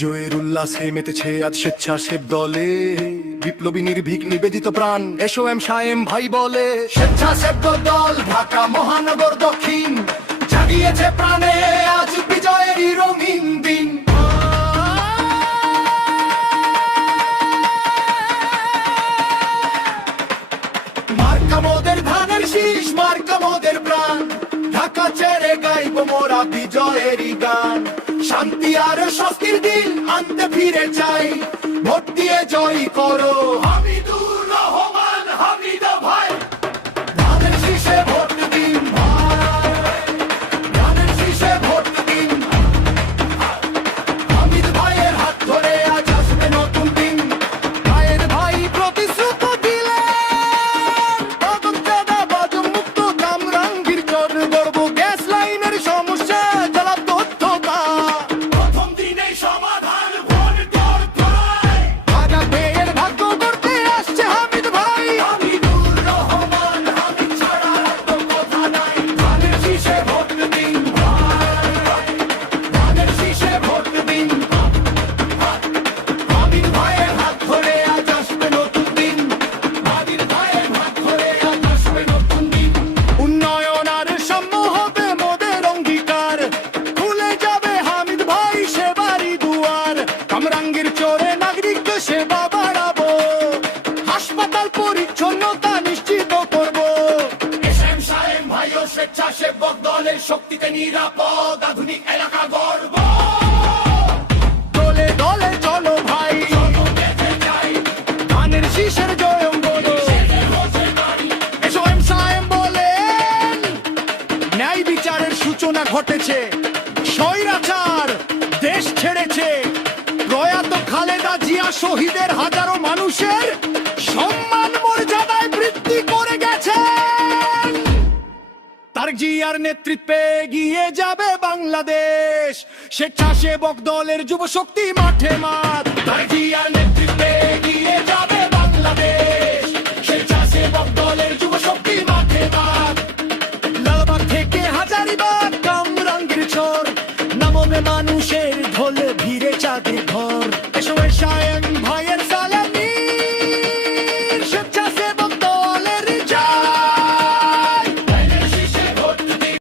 বিজয়ের উল্লাসে মেতেছে আজ স্বেচ্ছাসেব দলে, বিপ্লবী নির্ভীক নিবেদিত প্রাণ এসওএম সায়েম ভাই বলে। স্বেচ্ছাসেব দল ঢাকা মহানগর দক্ষিণ জাগিয়েছে প্রাণে আজ বিজয়েরই রঙিন দিন। মার্কা মোদের ধানের শীষ, মার্কা মোদের প্রাণ, ঢাকা ছেড়ে গাইব মোরা বিজয়েরই গান। শান্তি আর স্বস্তির দিন আনতে ফিরে চাই, ভোট দিয়ে জয় করো হামিদুর রহমান হামিদ ভাই। ধানের শীষে ভোট দিন ভাই, ধানের শীষে ভোট দিন। হামিদ ভাইয়ের হাত ধরে আজ আসবে নতুন দিন। ভাইয়ের ভাই প্রতিশ্রুত দিলেন, তখন চাঁদাবাজ মুক্ত কামরাঙ্গীর চর গড়ব, গ্যাস লাইনের সমস্যা জলাব তথ্যতা। প্রথম দিনেই সমাধান ভোট দর করায়, ভাগা পেয়ের ভাগ্য করতে আসছে হামিদ ভাই। হামিদুর রহমান হামিদ ছাড়া তো কথা নাই। ধানের শীষে ভোট দিন ভাই, ধানের শীষে ভোট দিন। হামিদ ভাইয়ের হাত ধরে আজ আসবে নতুন দিন, হামিদ ভাইয়ের হাত ধরে আজ আসবে নতুন দিন। উন্নয়ন আর সাম্য হবে মোদের অঙ্গীকার, খুলে যাবে হামিদ ভাই সেবারই দুয়ার। কামরাঙ্গীর চরে নাগরিক সেবা বাড়াবো, হাসপাতাল পরিচ্ছন্নতা নিশ্চিত করব। এসএম সায়েম ভাই ও স্বেচ্ছাসেবক দলের শক্তিতে নিরাপদ আধুনিক এলাকা গড়ব। দলে দলে চলো ভাই, ধানের শীষের জয়ম বলো। এসওএম সায়েম বলেন, ন্যায় বিচারের সূচনা ঘটেছে, স্বৈরাচার দেশ ছেড়েছে। প্রয়াত খালেদা জিয়া শহীদের হাজারো মানুষের সম্মান মর্যাদায় বৃদ্ধি করে গেছেন। তারেক জিয়ার নেতৃত্বে এগিয়ে যাবে বাংলাদেশ, স্বেচ্ছাসেবক দলের যুব শক্তি মাঠে মাঠ। তারেক জিয়ার নেতৃত্বে এগিয়ে যাবে বাংলাদেশ, স্বেচ্ছাসেবক দলের যুব শক্তি মাঠে মাঠ। লালবাগ থেকে হাজারিবাগ কামরাঙ্গীর চর, নামবে মানুষের ঢোলে ভিড়ে চাঁদে